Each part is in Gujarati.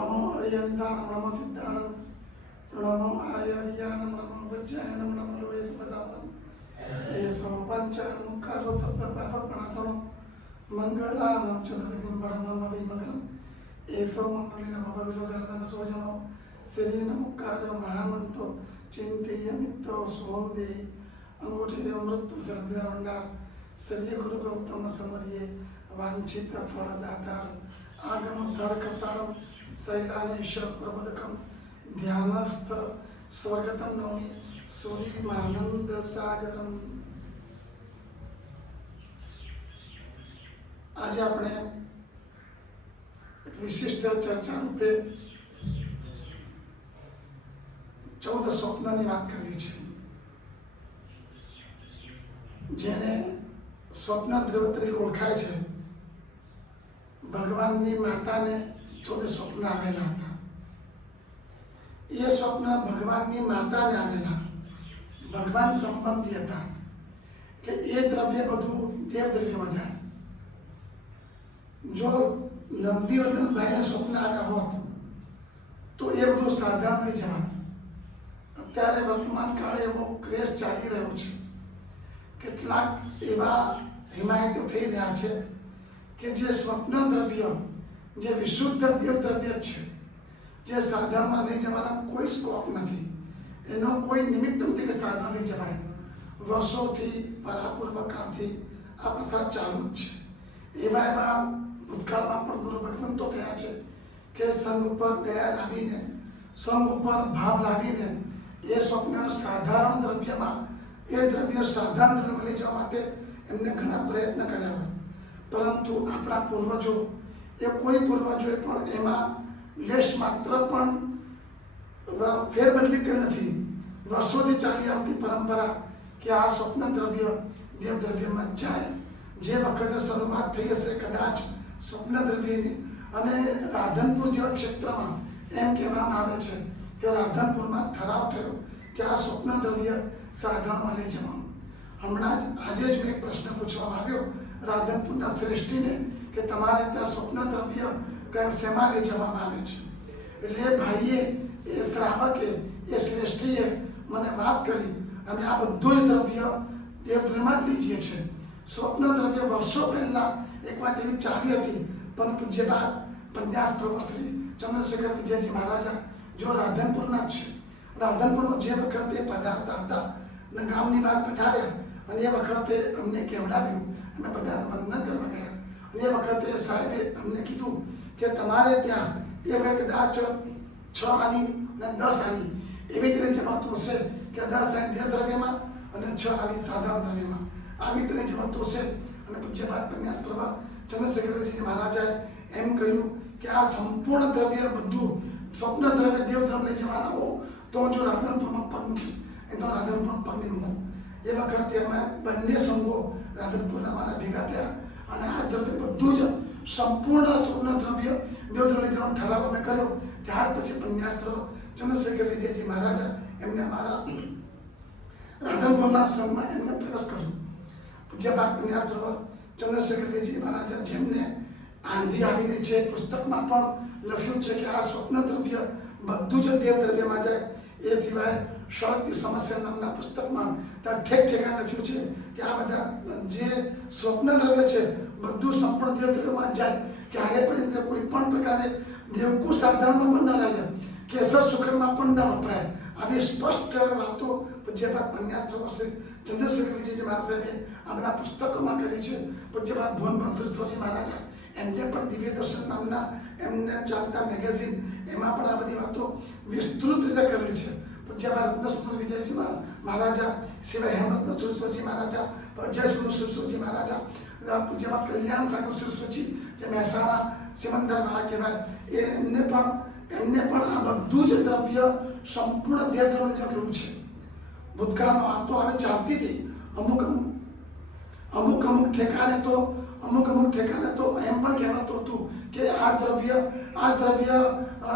नमो अरियंताणं नमो सिद्धाणं नमो आयर्याणं नमो वज्रायणं नमो लोये स्वजावनं येसो पंचमुखारो सप्तपापप्रणाशनं मंगलानां चतुर्विधं पठनं विमङ्गलं येसो मंगलेन भवविलोचनसोजनो शरीरमुखारो महामन्तो चिन्तयमित्तो सोम देहि अंगूठे मृत्यु सर्वदार श्री गुरु गौतम समर्ये वांछित फलदातार आगमोद्धार कर्तारं शैलानेश्वर प्रबोधकं ध्यानस्थ स्वर्गतम नौमि सूर्यमानंद सागरम। आज આપણે એક વિશિષ્ટ ચર્ચા રૂપે 14 સ્વપ્નની વાત કરવી છે, જેને સ્વપ્ન દ્રવ્ય તરીકે ઓળખાય છે। ભગવાનની માતાને 14 સ્વપ્ન આવેલા હતા। એ સ્વપ્ન ભગવાનની માતાને આવેલા, ભગવાન સંબંધી હતા, એટલે એ દ્રવ્ય બધું દેવ દ્રવ્યમાં જાય। જો નંદીવર્ધનભાઈને સ્વપ્ન આવ્યા હોત તો એ બધું સાધારણ નહીં જવાત। અત્યારે વર્તમાન કાળે એવો ક્રેઝ ચાલી રહ્યો છે, કેટલાક એવા હિમાયતો થઈ રહ્યા છે કે જે સ્વપ્ન દ્રવ્ય, જે વિશુદ્ધ દેવ દ્રવ્ય છે, જે સાધારણમાં લઈ જવાના કોઈ સ્કોપ નથી, એનો કોઈ નિમિત્ત નથી કે સાધારણ લઈ જવાય। વર્ષોથી પરાપૂર્વકાળથી આ પ્રથા ચાલુ જ છે। એવા ભૂતકાળમાં પણ ગુરુ ભગવંતો થયા છે કે સંઘ ઉપર દયા લાવીને, સંઘ ઉપર ભાવ લાવીને એ સ્વપ્ન સાધારણ દ્રવ્યમાં, એ દ્રવ્ય સાધારણ દ્રવ્યમાં લઈ જવા માટે એમને ઘણા પ્રયત્ન કર્યા હોય, પરંતુ આપણા પૂર્વજો, એ કોઈ પૂર્વજોએ પણ એમાં લેશ માત્ર પણ ફેરબદલી કરી નથી। વર્ષોથી ચાલી આવતી પરંપરા કે આ સ્વપ્ન દ્રવ્ય દેવ દ્રવ્યમાં જાય। જે વખતે શરૂઆત થઈ હશે કદાચ સ્વપ્ન દ્રવ્યની, અને રાધનપુર જેવા ક્ષેત્રમાં એમ કહેવામાં આવે છે કે રાધનપુરમાં ઠરાવ થયો કે આ સ્વપ્ન દ્રવ્ય સાધારણમાં લઈ જવાનું। હમણાં જ આજે જ મેં એક પ્રશ્ન પૂછવામાં આવ્યો રાધનપુરના શ્રેષ્ઠીને કે તમારે ત્યાં સ્વપ્ન દ્રવ્ય કયા શેમાં લઈ જવામાં આવે છે? એટલે એ ભાઈએ, એ શ્રાવકે, એ શ્રેષ્ઠીએ મને વાત કરી, અમે આ બધું જ દ્રવ્ય દેવદ્રવ્યમાં જ લઈ જઈએ છીએ। સ્વપ્ન દ્રવ્ય વર્ષો પહેલાં એક વાત એવી ચાલી હતી, પણ પૂજ્ય બાદ પંડ્યાસ પ્રભુ શ્રી ચંદ્રશેખર વિજયજી મહારાજા જો રાધનપુરના જ છે, રાધનપુરમાં જે વખતે પધારતા હતા ને ગામની બહાર પધાર્યા, અને એ વખતે અમને કહેવડાવ્યું, અમે બધા વંદન કરવા ગયા, અને એ વખતે સાહેબે અમને કીધું કે તમારે ત્યાં એ વખતે કદાચ 6 આની અને 10 આની એવી રીતે જવાતું હશે કે 10 આની દેવ દ્રવ્યમાં અને 6 આની સાધારણ દ્રવ્યમાં, આવી રીતે જવાતું હશે। અને પૂજ્યપાદ પન્યાસ પ્રભા ચંદ્રશેખરજી મહારાજાએ એમ કહ્યું કે આ સંપૂર્ણ દ્રવ્ય બધું સ્વપ્ન દ્રવ્ય દેવ દ્રવ્ય લઈ જવાના હો તો જો રાધનપુરમાં પગ મૂકીશ, એ તો રાધનપુરમાં પગ નહીં મૂકું। એ વખતે અમે બંને સંઘો રાધનપુરના મારા ભેગા થયા, અને આ દ્રવ્ય બધું જ સંપૂર્ણ સ્વપ્ન દ્રવ્ય દેવ દ્રવ્ય લઈ જવાનો ઠરાવ અમે કર્યો। ત્યાર પછી પન્યાસ પ્રભા ચંદ્રશેખર વિજયજી મહારાજા એમને મારા રાધનપુરના સંઘમાં એમને પ્રવેશ કર્યો। પૂજ્યપાદ પન્યાસ પ્રભા ચંદ્રશેખર વિજયજી મહારાજા, જેમને આંધી આવી રહી છે, પુસ્તકમાં પણ લખ્યું છે કે આ સ્વપ્ન દ્રવ્ય બધું જ દેવ દ્રવ્યમાં જાય। એ સિવાય સળગતી સમસ્યા નામના પુસ્તકમાં ત્યાં ઠેક ઠેકાણે લખ્યું છે કે આ બધા જે સ્વપ્ન દ્રવ્ય છે બધું સંપૂર્ણ દેવ દ્રવ્યમાં જાય। ક્યારે પણ કોઈ પણ પ્રકારે દેવકુ સાધારણમાં પણ ન લાગે, કેસર સુખરમાં પણ ન વપરાય। આવી સ્પષ્ટ વાતો પૂજ્યપાદ પન્યાસ પ્રભુ શ્રી ચંદ્રશેખર વિજયજી મહારાજે આ બધા પુસ્તકોમાં કરી છે। પૂજ્યપાદ ભુવન ભરતજી મહારાજા એમને પણ દિવ્ય દર્શન નામના એમને ચાલતા મેગેઝિન, એમાં પણ આ બધી વાતો વિસ્તૃત રીતે કરેલી છે। પૂજ્યપાદ રત્નસુંદર વિજયજી મહારાજા સિવાય હેમરત્ન સુરેશ્વરજી મહારાજા, જય સુરેશ્વરજી મહારાજા, પૂજ્યપાદ કલ્યાણ સાગર સુરેશ્વરજી જે મહેસાણા સિમંદરવાળા કહેવાય, એમને પણ આ બધું જ દ્રવ્ય સંપૂર્ણ દેવ દ્રવ્ય કહ્યું છે। ભૂતકાળમાં વાતો હવે ચાલતી હતી, અમુક ઠેકાણે તો એમ પણ કહેવાતું હતું કે આ દ્રવ્ય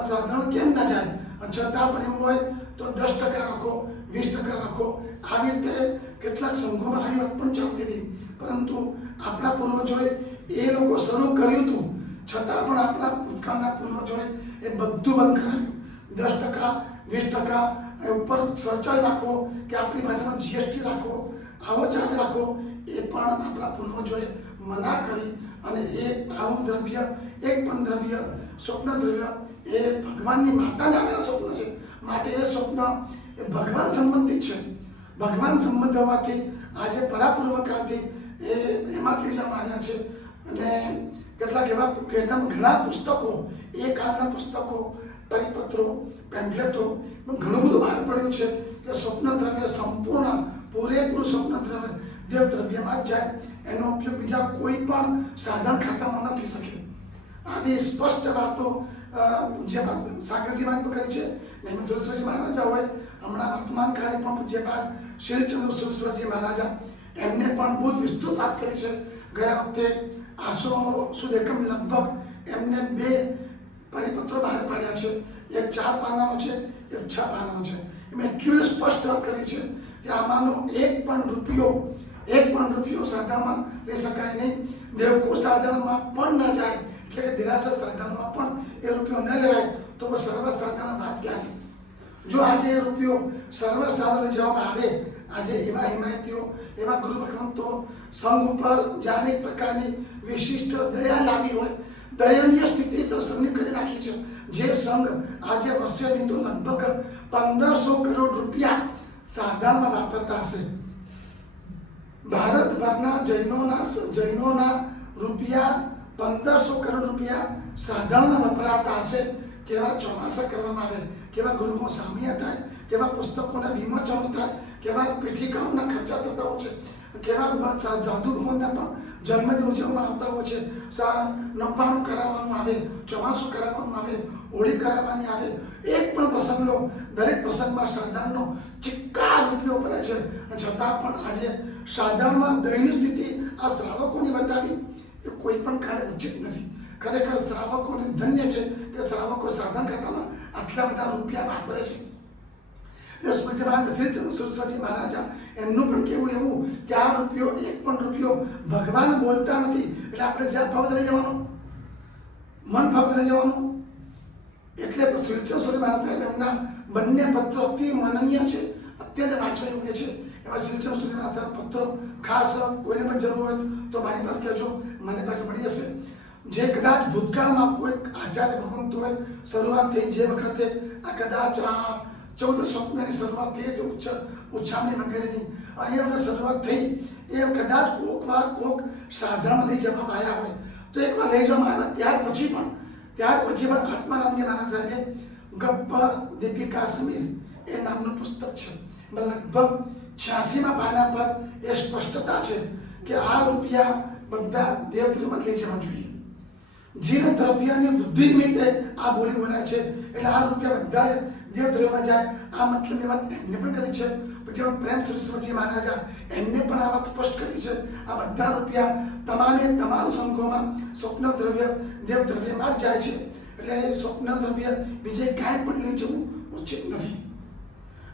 સાધારણ કેમ ના જાય, છતાં પણ એવું હોય તો 10% રાખો, 20% રાખો, આવી રીતે કેટલાક સંઘોમાં આવી વાત પણ ચાલતી હતી। પરંતુ આપણા પૂર્વજોએ એ લોકો શરૂ કર્યું હતું, છતાં પણ આપણા ભૂતકાળના પૂર્વજોએ એ બધું બંધ કરાવ્યું. 10%, 20% ઉપર સરચાર્જ રાખો કે આપણી ભાષામાં GST રાખો, આવો ચાર્જ રાખો, એ પણ આપણા પૂર્વજોએ મના કરી. અને એ આવું દ્રવ્ય, એક પણ દ્રવ્ય, સ્વપ્ન દ્રવ્ય એ ભગવાનની માતાને આવેલા સ્વપ્ન છે, માટે એ સ્વપ્ન એ ભગવાન સંબંધિત છે. ભગવાન સંબંધ હોવાથી આજે પરાપૂર્વ કાળથી એમાંથી લેવામાં આવ્યા છે. અને કેટલાક એવા ઘણા પુસ્તકો, એ કાળના પુસ્તકો, પરિપત્રો, પેમ્ફલેટો ઘણું બધું બહાર પડ્યું છે કે સ્વપ્ન દ્રવ્ય સંપૂર્ણ પૂરેપૂરું સ્વપ્ન દ્રવ્ય દેવ દ્રવ્યમાં જ જાય, એનો ઉપયોગ બીજા કોઈ પણ સાધન ખાતામાં ન થઈ શકે. આવી સ્પષ્ટ વાતો પૂજ્યપાદ સાગરજી મહારાજ કરી છે. નેમિધ્રેશ્વરજી મહારાજા હોય, હમણાં વર્તમાન કાળે પણ પૂજ્યપાદ શ્રીચંદ્ર સુરેશ્વરજી મહારાજા, એમને પણ બહુ વિસ્તૃત વાત કરી છે. ગયા વખતે આસો સુદ એકમ લગભગ એમને 2 પરિપત્રો બહાર પાડ્યા છે. એક 4 પાનાનો છે, એક 6 પાનાનો છે. એમાં એટલી સ્પષ્ટ વાત કરી છે કે આમાંનો એક પણ રૂપિયો સાધારણમાં લઈ શકાય નહીં. દેવકુળ સાધારણમાં પણ ન જાય, એટલે કે દેરાસર સાધારણમાં પણ એ રૂપિયો ન લેવાય, તો સર્વ સાધારણ વાત ક્યાં? જો આજે એ રૂપિયો સર્વ સાધારણ જવામાં આવે, આજે એવા હિમાયતીઓ, એવા ગુરુ ભગવંતો સંઘ ઉપર જાણે એક પ્રકારની વિશિષ્ટ દયા લાવી હોય, દયનીય સ્થિતિ તો સંઘની કરી નાખી છે. જે સંઘ આજે વર્ષેની તો લગભગ 1500 કરોડ રૂપિયા સાધારણમાં વાપરતા હશે. ભારતભરના જૈનોના રૂપિયા 1500 કરોડ રૂપિયા સાધારણમાં વપરાતા હશે. કેવા ચોમાસા કરવામાં આવે, કેવા ગુરુઓ સામિયા થાય, કેવા પુસ્તકોના વિમોચનો થાય, કેવા પીઠિકાઓના ખર્ચા થતા હોય છે, કેવા સાધુ ભગવાનના પણ જન્મદિવસ ઉજવવામાં આવતા હોય છે. નફાણું કરાવવાનું આવે, ચોમાસું કરાવવાનું આવે, હોળી કરાવવાની આવે, એક પણ પ્રસંગ લો, દરેક પ્રસંગમાં સાધારણનો ચિક્કાર રૂપિયો પડે છે. છતાં પણ આજે સાધારણમાં દયનીય સ્થિતિ આ શ્રાવકોની બતાવી એ કોઈ પણ કાળે ઉચિત નથી. ખરેખર શ્રાવકોને ધન્ય છે કે શ્રાવકો સાધન ખાતામાં આટલા બધા રૂપિયા વાપરે છે. શ્રીચંદ્ર સુરેશ્વરજી મહારાજા, એમનું પણ કહેવું એવું કે આ રૂપિયો, એક પણ રૂપિયો ભગવાન બોલતા નથી, એટલે આપણે જ્યાં ભાવ લઈ જવાનું, મન ભાવ લઈ જવાનું. એટલે શ્રીચંદ્ર સુરેશ્વરજી મહારાજ એમના બંને પત્રો અતિ માનનીય છે, અત્યંત વાંચવા યોગ્ય છે. એવા શ્રીચંદ્ર સુરેશ્વરજી મહારાજ પત્રો ખાસ કોઈને પણ જરૂર હોય તો મારી પાસે કહેજો, મને પાસે મળી જશે. જે કદાચ ભૂતકાળમાં કોઈ આચાર્ય ભગવંત હોય, શરૂઆત થઈ જે વખતે આ કદાચ 14 સ્વપ્નની શરૂઆત થઈ છે, ઉચ્ચામણી વગેરેની, અને એ વખતે શરૂઆત થઈ, એ કદાચ કોક સાધારણ લઈ જવામાં આવ્યા હોય તો એકવાર લઈ જવામાં આવ્યા. ત્યાર પછી પણ આત્મારામજી મહારાજ સાહેબે ગપ્પ દીપિકા સમીર એ નામનું પુસ્તક છે. લગભગ 86મા પાના પર એ સ્પષ્ટતા છે કે આ રૂપિયા બધા દેવદ્રવ્યમાં લઈ જવા જોઈએ. જીન દ્રવ્યની વૃદ્ધિ નિમિત્તે આ બોલી બોલાય છે, એટલે આ રૂપિયા બધા દેવદ્રવ્યમાં જાય. આ મતલબની વાત એમને પણ કરી છે. પછી પ્રેમ સુરેશ્વરજી મહારાજા, એમને પણ આ વાત સ્પષ્ટ કરી છે. આ બધા રૂપિયા તમામ સંઘોમાં સ્વપ્ન દ્રવ્ય દેવદ્રવ્યમાં જ જાય છે, એટલે સ્વપ્ન દ્રવ્ય બીજે કાંઈ પણ લઈ જવું ઉચિત નથી.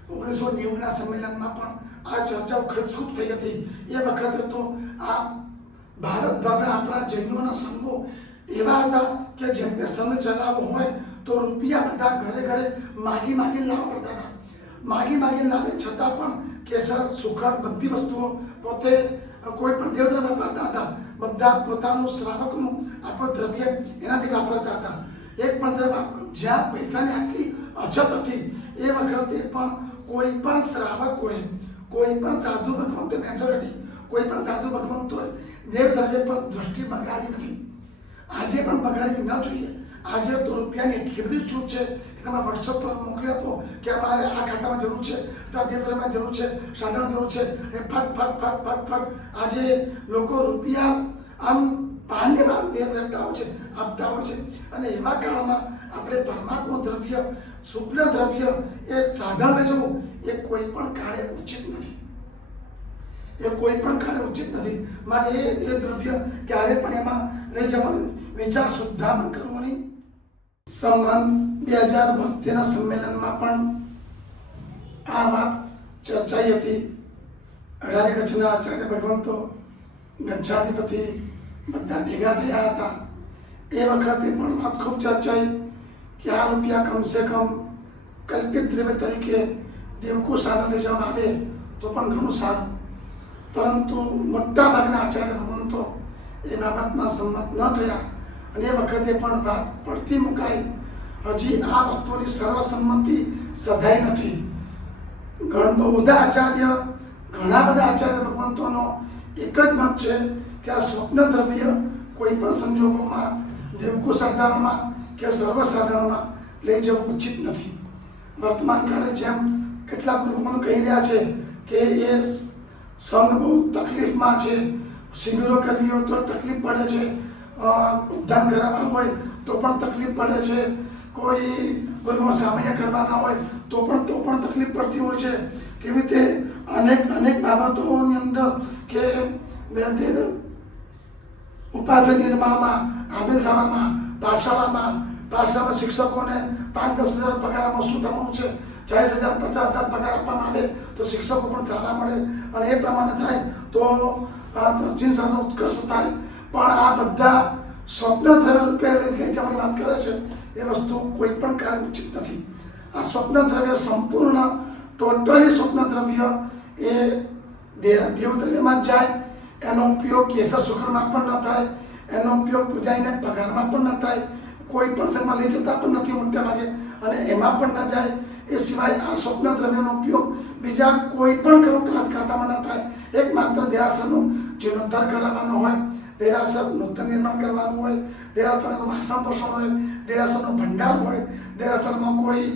1990ના સંમેલનમાં પણ આ ચર્ચાઓ ખૂબ થઈ હતી. એ વખતે તો આ ભારતભરના આપણા જૈનોના સંઘો એવા હતા કે જેમને સંઘ ચલાવવો હોય તો રૂપિયા બધા ઘરે માગી લાવવા પડતા હતા. માગી લાવે છતાં પણ કેસર, સુખડ બધી વસ્તુઓ પોતે કોઈ પણ દેવદ્રવ્ય વાપરતા હતા. બધા પોતાનું શ્રાવકનું આપણું દ્રવ્ય એનાથી વાપરતા હતા. એક પણ દ્રવ્ય જ્યાં પૈસાની આટલી અછત હતી એ વખતે પણ કોઈ પણ શ્રાવકોએ, કોઈ પણ સાધુ ભગવંતો, મેજોરિટી કોઈ પણ સાધુ ભગવંતોએ દેવદ્રવ્ય પર દ્રષ્ટિ બગાડી નથી. આજે પણ બગાડવી ન જોઈએ. આજે તો રૂપિયાની એટલી બધી છૂટ છે કે તમે વોટ્સઅપ પર મોકલી આપો કે અમારે આ ખાતામાં જરૂર છે, તો આ દેવદ્રવ્યમાં જરૂર છે, સાધારણ જરૂર છે, એ ફટ આજે લોકો રૂપિયા આમ પાણીમાં કરતા હોય છે, આપતા હોય છે. અને એવા કાળમાં આપણે પરમાત્મા દ્રવ્ય, શુક્લ દ્રવ્ય એ સાધારણ જવું એ કોઈ પણ કાળે ઉચિત નથી. માટે એ દ્રવ્ય ક્યારે પણ એમાં લઈ જવાનું વિચાર સુદ્ધા પણ કરવો નહીં. સંવત 2072ના સંમેલનમાં પણ આ વાત ચર્ચાઈ હતી. અઢારે કચ્છના આચાર્ય ભગવંતો, ગચ્છાધિપતિ બધા ભેગા થયા હતા. એ વખતે પણ વાત ખૂબ ચર્ચાઈ કે આ રૂપિયા કમસે કમ કલ્પિત દ્રવ્ય તરીકે દેવકૂળ સાધન લઈ જવામાં આવે તો પણ ઘણું સારું, પરંતુ મોટાભાગના આચાર્ય ભગવંતો એ બાબતમાં સંમત ન થયા અને એ વખતે પણ વાત પડતી મુકાઈ. હજી આ વસ્તુની સર્વસંમતિ સધાઈ નથી. ઘણા બધા આચાર્ય ભગવંતોનો એક જ મત છે કે આ સ્વપ્ન દ્રવ્ય કોઈ પણ સંજોગોમાં દેવકૂળ સાધારણમાં કે સર્વસાધારણમાં લઈ જવું ઉચિત નથી. વર્તમાન કાળે જેમ કેટલાક ગુરુઓ કહી રહ્યા છે કે એ સંઘ બહુ તકલીફમાં છે, શિબિરો કરવી હોય તો તકલીફ પડે છે, ઉદ્ધાન કરાવવા હોય તો પણ તકલીફ પડે છે, કોઈ ગુરુઓ સામૈયા કરવાના હોય તો પણ તકલીફ પડતી હોય છે. કેવી રીતે અનેક બાબતોની અંદર કે ઉપાધિ નિર્માણમાં, આંબેલ શાળામાં, પાઠશાળામાં શિક્ષકોને 5-10 હજાર પગારમાં શું થવાનું છે, 40,000 50,000 પગાર આપવામાં આવે તો શિક્ષકો પણ સારા મળે અને એ પ્રમાણે થાય તો જીન શાસ્ત્ર ઉત્કર્ષ થાય. પણ આ બધા સ્વપ્ન દ્રવ્ય રૂપે લઈ જવાની વાત કરે છે એ વસ્તુ કોઈ પણ કાળે ઉચિત નથી. આ સ્વપ્ન દ્રવ્ય સંપૂર્ણ ટોટલી સ્વપ્ન દ્રવ્ય એ દેવ દ્રવ્યમાં જ જાય. એનો ઉપયોગ કેસર શુક્રમાં પણ ન થાય, એનો ઉપયોગ પૂજાઈને પગારમાં પણ ન થાય, કોઈ પણ સમયમાં લઈ જતા પણ નથી મોટા ભાગે અને એમાં પણ ન જાય. એ સિવાય આ સ્વપ્ન દ્રવ્યનો ઉપયોગ બીજા કોઈ પણ ખાતામાં ન થાય. એકમાત્ર દેરાસરનો જીર્ણોદ્ધાર કરાવવાનો હોય, દેરાસર નૂતન નિર્માણ કરવાનું હોય, દેરાસરનું વાસણ પોષણ હોય, દેરાસરનો ભંડાર હોય, દેરાસરમાં કોઈ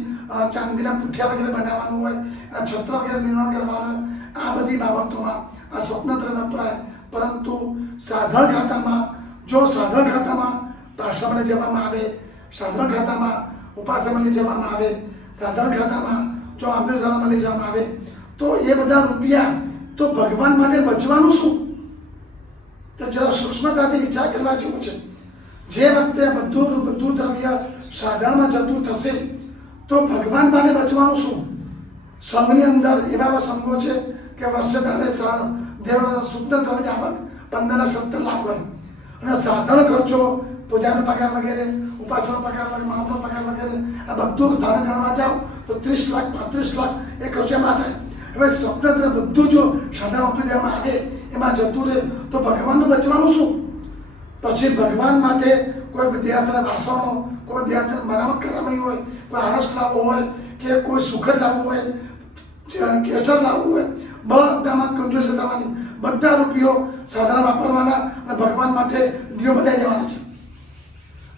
ચાંદીના પૂઠિયા વગેરે બનાવવાનું હોય, એના છત્ર વગેરે નિર્માણ કરવાનું હોય, આ બધી બાબતોમાં આ સ્વપ્ન દ્રવ્ય વપરાય. પરંતુ સાધારણ ખાતામાં પાઠશાળામાં લઈ જવામાં આવે, સાધારણ ખાતામાં ઉપાસનામાં લઈ જવામાં આવે, સાધારણ ખાતામાં જો આંબેલ શાળામાં લઈ જવામાં આવે તો એ બધા રૂપિયા તો ભગવાન માટે બચવાનું શું? તો જરા સૂક્ષ્મતાથી વિચાર કરવા જેવું છે. જે વખતે બધું દ્રવ્ય સાધારણમાં જતું થશે તો ભગવાન માટે બચવાનું શું? સંઘની અંદર એવા સંઘો છે કે વર્ષે દાડે સ્વપ્ન દ્રવ્ય આવક 15 લાખ 17 લાખ હોય અને સાધારણ ખર્ચો પૂજાનો પગાર વગેરે, ઉપાસનો પગાર વગેરે, માણસનો પગાર વગેરે આ બધું ધારણ ગણવા જાઓ તો 30 લાખ 35 લાખ એ ખર્ચેમાં થાય. હવે સ્વપ્ન દ્રવ્ય બધું જો સાધારણ વાપરી દેવામાં આવે એમાં જતું રહે તો ભગવાનનું બચવાનું શું? પછી ભગવાન માટે કોઈ વિદ્યાર્થીના વાસણો, કોઈ વિદ્યાર્થીને મરામત કરાવવી હોય, કોઈ આરસ લાવવો હોય કે કોઈ સુખદ લાવવું હોય, કેસર લાવવું હોય, બધામાં કંજૂસી થવાની. બધા રૂપિયો સાધારણ વાપરવાના અને ભગવાન માટે દીવો બધાઈ દેવાના છે.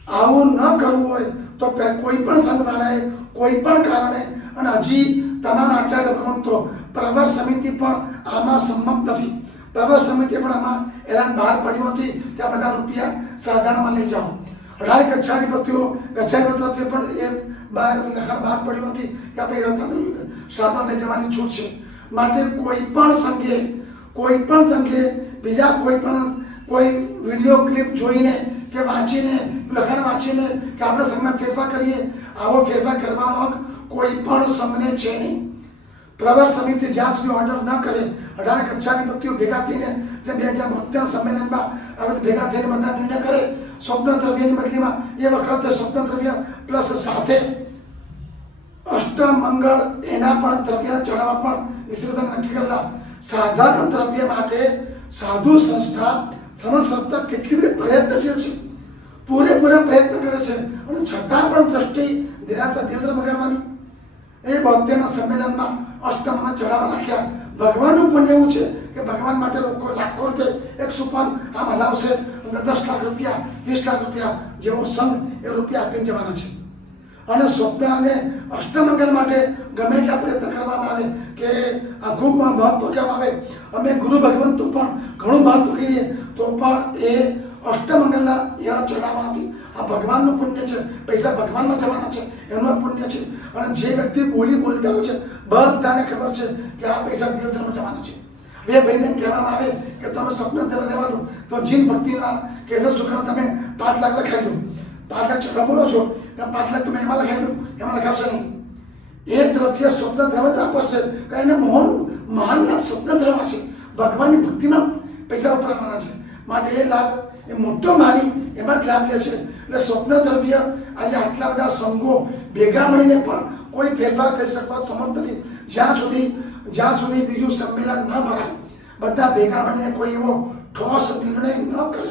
આવું ન કરવું હોય તો કોઈ પણ સંઘવાળાએ કોઈ પણ કારણે, અને હજી તમામ આચાર્ય ભગવંતો પ્રવર સમિતિ પણ આમાં સંમત નથી. પ્રવર સમિતિ પણ આમાં એલાન બહાર પડ્યું હતી કે આ બધા રૂપિયા સાધારણમાં લઈ જાઓ. 18 ગચ્છાધિપતિઓ પણ એ લખાણ બહાર પડ્યું હતી કે આપણે સાધારણ લઈ જવાની છૂટ છે. માટે કોઈ પણ સંઘે બીજા કોઈ વિડીયો ક્લિપ જોઈને કે વાંચીને લખાણ વાંચીને કે આપણે સંઘમાં ફેરફાર કરીએ, આવો ફેરફાર કરવાનો હક કોઈ પણ સંઘને છે નહીં. પ્રવર સમિતિ જ્યાં સુધી ઓર્ડર ન કરે, 18 ગચ્છાધિપતિઓ ભેગા થઈને જે 2072 સંમેલનમાં હવે ભેગા થઈને બધા નિર્ણય કરે સ્વપ્ન દ્રવ્યની બદલીમાં, એ વખતે સ્વપ્ન દ્રવ્ય પ્લસ સાથે અષ્ટમંગળ એના પણ દ્રવ્ય ચડાવવા પણ ઈશ્વર નક્કી કરેલા. સાધારણ દ્રવ્ય માટે સાધુ સંસ્થા કેટલી બધી પ્રયત્નશીલ છે, પૂરેપૂરા પ્રયત્ન કરે છે અને છતાં પણ દ્રષ્ટિ દેવદ્ર બગાડવાની. એ 72ના સંમેલનમાં અષ્ટમંગળ ચડાવવા રાખ્યા. ભગવાનનું પુણ્ય એવું છે કે ભગવાન માટે લોકો લાખો રૂપિયા એક સુપાન આમ હલાવશે અને 10 લાખ રૂપિયા 20 લાખ રૂપિયા જેવો સંઘ એ રૂપિયા આપીને જવાના છે. અને સ્વપ્ન અને અષ્ટમંગલ માટે ગમે એટલા પ્રયત્ન કરવામાં આવે કે આ ખૂબ મહત્વ કહેવામાં આવે, અમે ગુરુ ભગવંતો પણ ઘણું મહત્વ કહીએ તો પણ એ અષ્ટમંગલના યા ચડાવવાથી આ ભગવાનનું પુણ્ય છે. પૈસા ભગવાનમાં જવાના છે એનું પુણ્ય છે. અને જે વ્યક્તિ બોલતા હોય છે બધાને ખબર છે કે આ પૈસા દેવધર્મ જવાના છે. બે ભાઈને કહેવામાં આવે કે તમે સ્વપ્ન દેવા દેવા દો તો જીન ભક્તિના કેસર શુક્ર તમે 5 લાખ લખાઈ દો. 5 લાખ ચડા બોલો છો 5 લાખ તમે એમાં લખાઈ દો, એમાં લખાવશે નહીં. એ દ્રવ્ય સ્વપ્ન દ્રવ્ય જ વાપરશે. એને મહાન નામ સ્વપ્ન દ્રવ્ય છે. ભગવાનની ભક્તિમાં પૈસા વપરાવાના છે. માટે એ લાભ એ મોટો માની એમાં જ લાભ લે છે. એટલે સ્વપ્ન દ્રવ્ય આજે આટલા બધા સંઘો ભેગા મળીને પણ કોઈ ફેરફાર કરી શકવા સમર્થ નથી. જ્યાં સુધી બીજું સંમેલન ન ભરાય, બધા ભેગા મળીને કોઈ એવો ઠોસ નિર્ણય ન કરે,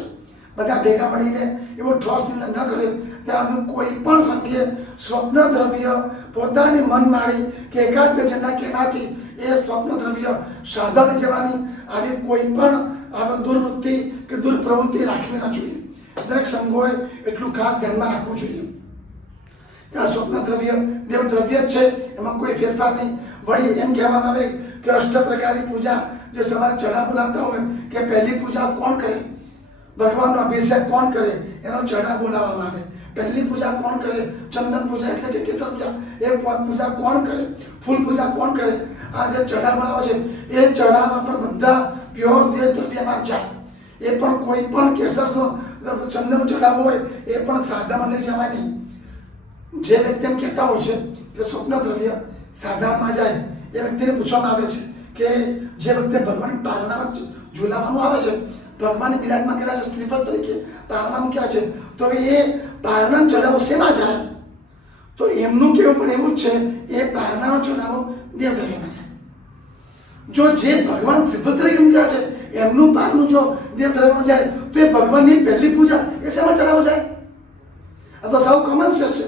બધા ભેગા મળીને એવો ઠોસ નિર્ણય ન કરે ત્યાં સુધી કોઈ પણ સંઘે સ્વપ્ન દ્રવ્ય પોતાની મન માળી કે એકાદ બે જણના કહેવાથી એ સ્વપ્ન દ્રવ્ય સાધન જવાની આવી કોઈ પણ આવી દુર્વૃત્તિ કે દુર્પ્રવૃત્તિ રાખવી ન જોઈએ. દરેક સંઘોએ એટલું ખાસ ધ્યાનમાં રાખવું જોઈએ કે આ સ્વપ્ન દ્રવ્ય દેવ દ્રવ્ય જ છે, એમાં કોઈ ફેરફાર નહીં. વળી એમ કહેવામાં આવે કે અષ્ટ પ્રકારની પૂજા જે સવારે ચઢા બોલાવતા હોય કે પહેલી પૂજા કોણ કરે, ભગવાનનો અભિષેક કોણ કરે, એનો ચઢા બોલાવવામાં આવે. પહેલી પૂજા કોણ કરે, ચંદન પૂજા એટલે કે કેસર પૂજા, એ પૂજા કોણ કરે, ફૂલ પૂજા કોણ કરે. આ જે ચઢા બોલાવે છે એ ચઢાવા પણ બધા પ્યોર દેવ દ્રવ્યમાં જાય. એ પણ કોઈ પણ કેસરનો ચંદન ચઢાવો હોય એ પણ શ્રાદ્ધમાં લઈ જવાય નહીં. જે વ્યક્તિ એમ કહેતા હોય છે કે સ્વપ્ન દ્રવ્ય શ્રાદ્ધમાં જાય, એ વ્યક્તિને પૂછવામાં આવે છે કે જે વ્યક્તિ ભગવાન પારણામાં ઝુલાવવાનું આવે છે, ભગવાનને બિરાજમાન કર્યા છે શ્રીફળ તરીકે પારણા મૂક્યા છે, તો એ પારણા ચઢાવો શેમાં જાય? તો એમનું કેવું પણ એવું જ છે, એ પારણાનો ચઢાવો દેવ દ્રવ્યમાં જાય. જો જે ભગવાન શ્રીફળ તરીકે મૂક્યા છે એમનું પારણું જો દેવ દ્રવ્યમાં જાય તો એ ભગવાનની પહેલી પૂજા એ શેમાં ચઢાવો જાય? આ તો સૌ કોમન સેન્સ છે.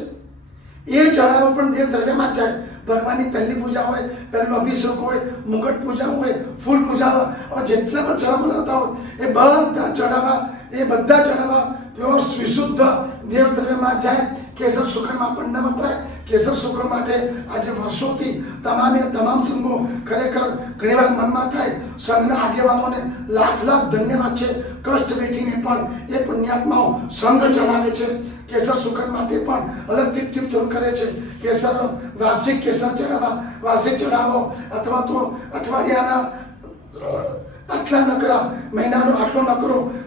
એ ચઢાવો પણ દેવ દ્રવ્યમાં જ જાય. ભગવાનની પહેલી પૂજા હોય, પહેલો અભિષેક હોય, મુગટ પૂજા હોય, ફૂલ પૂજા હોય, જેટલા પણ ચઢાવા બોલાવતા હોય એ બધા ચઢાવા પ્યોર વિશુદ્ધ દેવ દ્રવ્યમાં જાય. કેસર સુખરમાં પણ ન વપરાય. કેસર સુખ માટે આજે વર્ષોથી તમામ સંઘો ખરેખર ઘણીવાર મનમાં થાય સંઘના આગેવાનોને લાખ ધન્યવાદ છે. કષ્ટ વેઠીને પણ એ પુણ્યાત્માઓ સંઘ ચલાવે છે. કેસર સુખન માટે પણ અલગથી ટીપ શરૂ કરે છે. કેસર વાર્ષિક કેસર ચઢાવો અથવા તો અઠવાડિયાના આટલા નકરા, મહિનાનો આટલો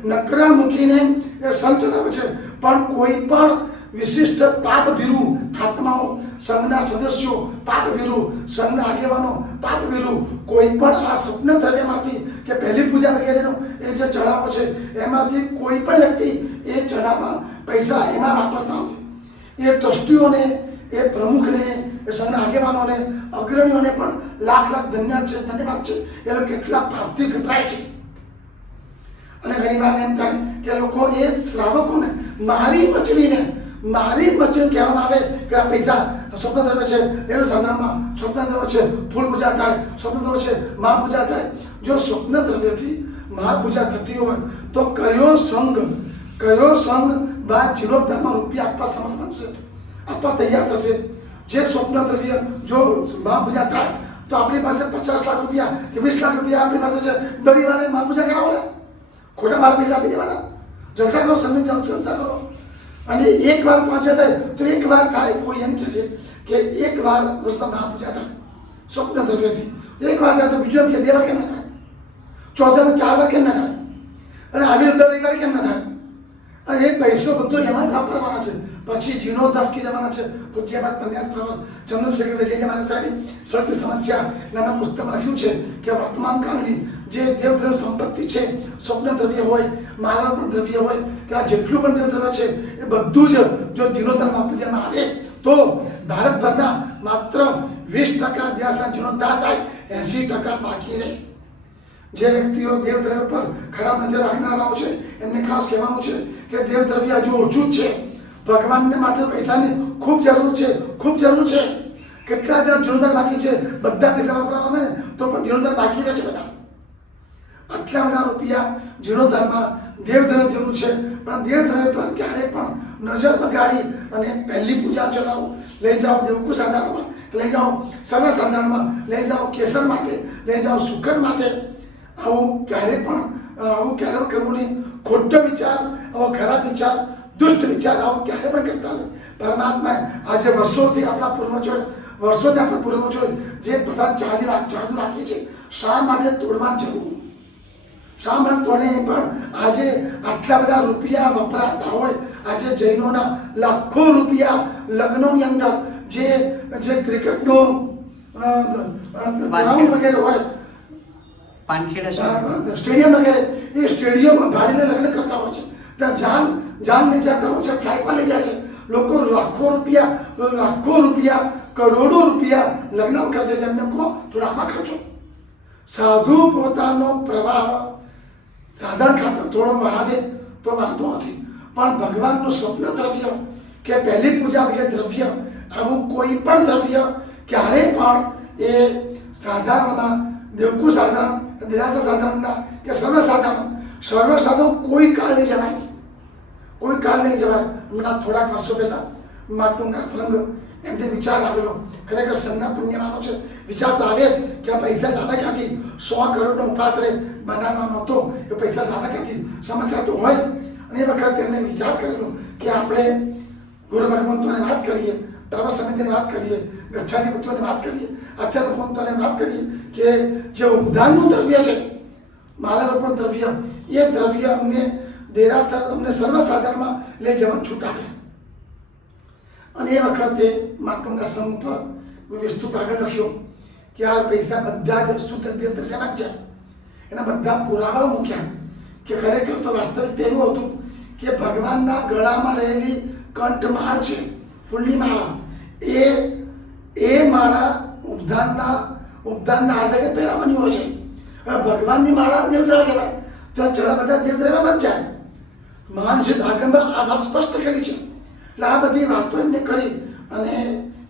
નકરા મૂકીને એ સંઘ ચલાવે છે. પણ કોઈ પણ વિશિષ્ટ પાપભીરુ આત્માઓ, સંઘના સદસ્યો પાપભીરુ, સંઘના આગેવાનો પાપભીરુ કોઈ પણ આ સ્વપ્ન દ્રવ્યમાંથી કે પહેલી પૂજા વગેરેનો એ જે ચઢાવો છે એમાંથી કોઈ પણ વ્યક્તિ એ ચઢાવા પૈસા એમાં વાપરતા નથી. એ ટ્રસ્ટીઓને, એ પ્રમુખને, એ સંઘના આગેવાનોને, અગ્રણીઓને પણ લાખ ધન્યવાદ છે. એ લોકો કેટલા પ્રાપ્તિ ગભરાય છે. અને ઘણી વાર એમ થાય કે લોકો એ શ્રાવકોને મારી મચડીને કહેવામાં આવે કે આ પૈસા સ્વપ્ન દ્રવ્ય છે, એનું સાધારણમાં સ્વપ્ન દ્રવ્ય છે, ફૂલ પૂજા થાય, સ્વપ્ન દ્રવ્ય છે, મહાપૂજા થાય. જો સ્વપ્ન દ્રવ્યથી મહાપૂજા થતી હોય તો કયો સંઘ બાદ જીર્ણોદ્ધારમાં રૂપિયા આપવા સમર્થ બનશે, આપવા તૈયાર થશે? જે સ્વપ્ન દ્રવ્ય જો મહાપૂજા થાય તો આપણી પાસે 50 લાખ રૂપિયા કે 20 લાખ રૂપિયા આપણી પાસે છે, દરીવાને મહાપૂજા કરાવવાના, ખોટા મારા પૈસા આપી દેવાના, જલસા કરો, સંઘની જલસા કરો. અને એક વાર પહોંચ્યા થાય તો એક વાર થાય. કોઈ એમ કહે છે કે એક વાર વર્ષમાં મહાપૂજા થાય સ્વપ્ન દ્રવ્યથી, એક વાર થાય તો બીજું એમ કે 2 વાર કેમ ના થાય, ચોથામાં 4 વાર કેમ ના થાય, અને આવી દર રવિવાર કેમ ના થાય? અને એ પૈસો બધો એમાં જ વાપરવાના છે. પછી જીર્ણોદ્ધાર કી જવાના છે. પૂજ્યપાદ પન્યાસ પ્રવર ચંદ્રશેખર વિજય મારા સાહેબે સત્ય સમસ્યા નામના પુસ્તકમાં લખ્યું છે કે વર્તમાન કાળની જે દેવદ્રવ્ય સંપત્તિ છે, સ્વપ્ન દ્રવ્ય હોય, મારા પણ દ્રવ્ય હોય કે આ જેટલું પણ દેવદ્રવ્ય છે એ બધું જ જો જીર્ણોદ્ધારમાં આપી દેવામાં આવે તો ભારતભરના માત્ર 20% દેશના જીર્ણોદ્ધાર થાય, 80% બાકી રહે. જે વ્યક્તિઓ દેવદ્રવ્ય પર ખરાબ નજર રાખનારાઓ છે એમને ખાસ કહેવાનું છે કે દેવદ્રવ્ય હજુ ઓછું જ છે. ભગવાનને માટે પૈસાની ખૂબ જરૂર છે. કેટલા બધા જીર્ણોદ્ધાર બાકી છે, બધા પૈસા વાપરવામાં આવે તો પણ જીર્ણોદ્ધાર બાકી રહે છે. બધા આટલા બધા રૂપિયા જીર્ણોદ્ધારમાં દેવદ્રવ્ય જરૂર છે. પણ દેવદ્રવ્ય પર ક્યારેય પણ નજર બગાડી અને પહેલી પૂજા ચલાવો, લઈ જાઓ દેવકુ સાધારણમાં, લઈ જાઓ સર્વ સાધારણમાં, લઈ જાઓ કેસર માટે, લઈ જાઓ સુકન માટે. આવું ક્યારે કરવું નહીં. ખોટો વિચાર, આવો ખરાબ વિચાર, દુષ્ટ વિચાર આવો ક્યારે પણ કરતા નહીં. પરમાત્મા આજે વર્ષોથી આપણા પૂર્વજોએ જે બધા ચાલુ રાખી છે, શા માટે તોડવા જવું? શા માટે તોડે? પણ આજે આટલા બધા રૂપિયા વપરાતા હોય, આજે જૈનોના લાખો રૂપિયા લગ્નોની અંદર જે ક્રિકેટનો ગ્રાઉન્ડ વગેરે હોય, સ્ટેડિયમ વગેરે, એ સ્ટેડિયમમાં ભાડીને લગ્ન કરતા હોય છે. ત્યાં જાન લઈ જતા હોય છે, ફ્લાઇટમાં લઈ જાય છે. લોકો લાખો રૂપિયા કરોડો રૂપિયા લગ્નમાં ખર્ચે છે. એમને કહો થોડા આમાં ખર્ચો. સાધુ પોતાનો પ્રવાહ સાધન ખાતર થોડો વહાવે તો વાંધો નથી, પણ ભગવાનનું સ્વપ્ન દ્રવ્ય કે પહેલી પૂજા કે દ્રવ્ય, આવું કોઈ પણ દ્રવ્ય ક્યારેય પણ એ સાધારણમાં દેવકુ સાધારણ, દિરાસા સાધારણના કે સર્વસાધારણ કોઈ કાળ નહીં જવાય નહીં, કોઈ કાળ નહીં જવાય. હમણાં થોડાક વર્ષો પહેલાં માટુંગા સ્ત્રંગ એમને વિચાર આવેલો, ખરેખર સંઘના પુણ્યવાનો છે. વિચાર તો આવે જ કે આ પૈસા લાવે ક્યાંથી, 100 કરોડનો ઉપાશ્રય બનાવવાનો હતો, એ પૈસા લાવે ક્યાંથી, સમસ્યા તો હોય. અને એ વખતે એમને વિચાર કરેલો કે આપણે ગુરુ ભગવંતોને વાત કરીએ, પ્રવર સમિતિની વાત કરીએ, ગચ્છાધિપતિઓની વાત કરીએ, આચાર્ય ભગવંતોને વાત કરીએ કે જે ઉદ્ધાનનું દ્રવ્ય છે, માલારોપણ દ્રવ્ય, એ દ્રવ્ય અમને દેરાસર અમને સર્વસાધારણમાં લઈ જવાનું છૂટ આપે. અને એ વખતે માટુંગા સંઘ પર મેં વિસ્તૃત આગળ લખ્યો કે આ પૈસા બધા જ શુદ્ધ દેવ દ્રવ્યમાં જ જાય. એના બધા પુરાવા મૂક્યા કે ખરેખર તો વાસ્તવિક તેવું હતું કે ભગવાનના ગળામાં રહેલી કંઠમાળ છે, ફૂલની માળા, એ માળા ઉપધાનના આધારે પહેરાવાની હોય છે. હવે ભગવાનની માળા દેવદ્રવ્ય કહેવાય, તો આ ચડા બધા દેવદ્રવ્યમાં જ જાય. મહાન શ્રી આગંબર આ વાત સ્પષ્ટ કરી છે. એટલે આ બધી વાતો એમને કરી અને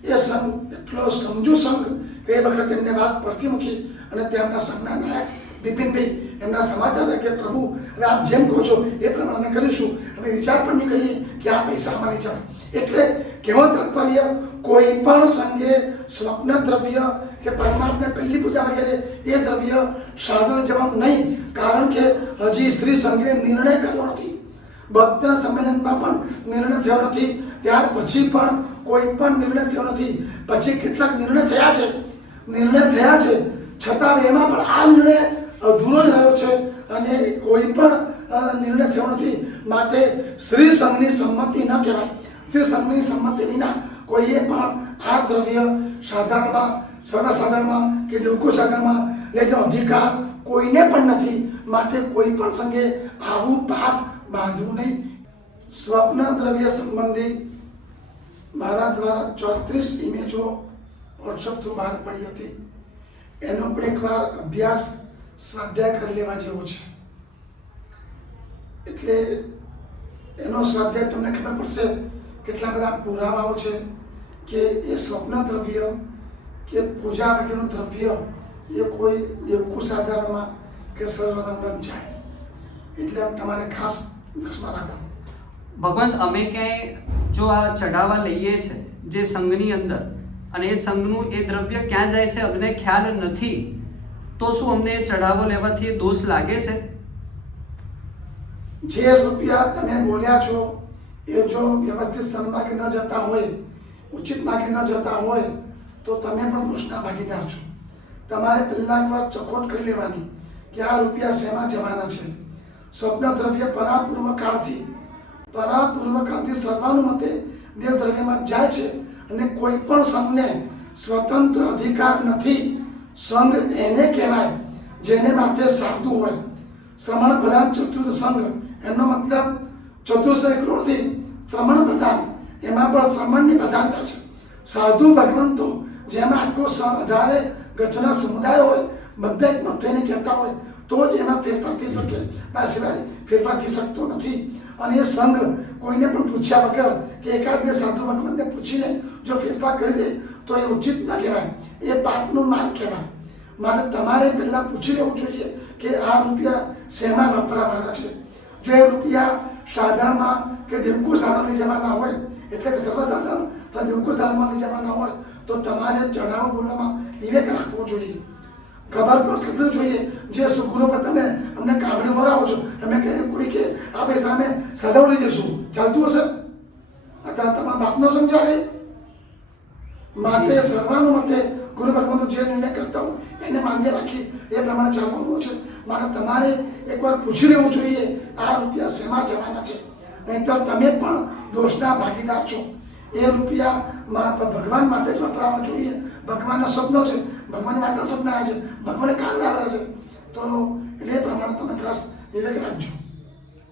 એ સંઘ એટલો સમજુ સંઘ કે એ વખતે એમને વાત પડતી મૂકી અને તેમના સંઘના નાયક બિપિનભાઈ એમના સમાચાર કે પ્રભુ હવે આપ જેમ કહો છો એ પ્રમાણે અમે કરીશું, અમે વિચાર પણ નહીં કરીએ કે આ પૈસા અમારે જાય. એટલે કેવો તાત્પર્ય, કોઈ પણ સંઘે સ્વપ્ન દ્રવ્ય કે પરમાત્મા પહેલી પૂજા વગેરે એ દ્રવ્ય સાધન જવાનું નહીં, કારણ કે હજી સ્ત્રી સંઘે નિર્ણય કર્યો નથી, બધા સંમેલનમાં પણ નિર્ણય થયો નથી, ત્યાર પછી પણ કોઈ પણ નિર્ણય થયો નથી. પછી કેટલાક નિર્ણય થયા છે છતાં એમાં પણ આ નિર્ણય અધૂરો જ રહ્યો છે અને કોઈ પણ નિર્ણય થયો નથી. માટે સ્ત્રી સંઘની સંમતિ ન કહેવાય. સ્ત્રી સંઘની સંમતિ વિના કોઈએ પણ આ દ્રવ્ય સાધારણમાં, સર્વસાધારણમાં કે દેવકુ સાધારણમાં લઈ જવાનો અધિકાર કોઈને પણ નથી. માટે કોઈ પણ સંઘે આવું પાપ બાંધવું નહીં. સ્વપ્ન દ્રવ્ય સંબંધી મારા દ્વારા 34 ઇમેજો વોટ્સઅપ થ્રુ બહાર પડી હતી. એનો પણ એકવાર અભ્યાસ સ્વાધ્યાય કરી લેવા જેવો છે. એટલે એનો સ્વાધ્યાય તમને ખબર પડશે કેટલા બધા પુરાવાઓ છે કે એ સ્વપ્ન દ્રવ્ય કે પૂજા વગેરેનું દ્રવ્ય એ કોઈ દેવકુ સાધારણમાં કે સર્વધર્મ જાય. એટલે તમારે ખાસ લક્ષમાં રાખો. ભગવંત, અમે ક્યાંય જો આ ચઢાવા લઈએ છે જે સંઘની અંદર અને એ સંઘનું એ દ્રવ્ય ક્યાં જાય છે અમને ખ્યાલ નથી, તો શું અમને ચઢાવો લેવાથી દોષ લાગે છે? જે રૂપિયા તમે બોલ્યા છો એ જો વ્યવસ્થિત સ્થળમાં કે ન જતા હોય, ઉચિત માર્ગે ન જતા હોય તો તમે પણ દોષના ભાગીદાર છો. તમારે પહેલા વાર ચકોટ કરી લેવાની કે આ રૂપિયા શેમાં જવાના છે. સ્વપ્ન દ્રવ્ય પરાપૂર્વકાળથી સર્વાનુમતે દેવ દ્રવ્યમાં જાય છે અને કોઈ પણ સંઘને સ્વતંત્ર અધિકાર નથી. સંઘ એને કહેવાય જેને માથે સાધુ હોય. શ્રમણ પ્રધાન ચતુર્થ સંઘ, એમનો મતલબ ચતુર્થ એકલો નથી, શ્રમણ પ્રધાન, એમાં પણ શ્રમણની પ્રધાનતા છે. સાધુ ભગવંતો જેમાં આખો 18 ગચ્છના સમુદાય હોય, બધા એક મત થઈને કહેતા હોય તો જ એમાં ફેરફાર થઈ શકે, આ સિવાય ફેરફાર થઈ શકતો નથી. અને એ સંઘ કોઈને પણ પૂછ્યા વગર કે એકાદ બે સાધુ ભગવંતને પૂછીને જો ફેરફાર કરી દે તો એ ઉચિત ન કહેવાય, એ પાપનું માર્ગ કહેવાય. માટે તમારે પહેલાં પૂછી લેવું જોઈએ કે આ રૂપિયા શેમાં વપરાવાના છે. જો એ રૂપિયા સાધારણમાં કે દેવકુ સાધારણ લઈ જવાના હોય, એટલે કે સર્વસાધારણ અથવા દેવકુ ધારણમાં લઈ જવાના હોય તો તમારે ચઢાવો બોલવામાં વિવેક રાખવો જોઈએ. ખબર પડવું જોઈએ. જે સુગુરો પર તમે અમને કામડી વરાવો છો, અમે કોઈ કે આ પૈસા અમે સાધાવ લઈ જઈશું, ચાલતું હશે? અથવા તમારા બાપનો સમજાવે. માટે સર્વાનુમતે ગુરુ ભગવંતો જે નિર્ણય કરતા હોય એને માન્ય રાખી એ પ્રમાણે ચાલવાનું છે. માટે તમારે એકવાર પૂછી લેવું જોઈએ આ રૂપિયા શેમાં જવાના છે, નહીંતર તમે પણ દોષના ભાગીદાર છો. એ રૂપિયા ભગવાન માટે જ વપરાવા જોઈએ. ભગવાનના સ્વપ્નો છે, ભગવાનની માતા સ્વપ્ન આવે છે, ભગવાને કારણે આવેલા છે, તો એટલે એ પ્રમાણે તમે ખાસ વિવેક રાખજો.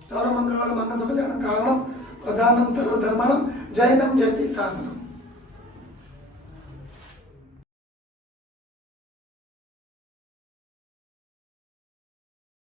સર્વ મંગળ માંગલ્યં કારણમ પ્રધાનમ સર્વધર્માણમ જૈનમ જયતિ શાસનમ.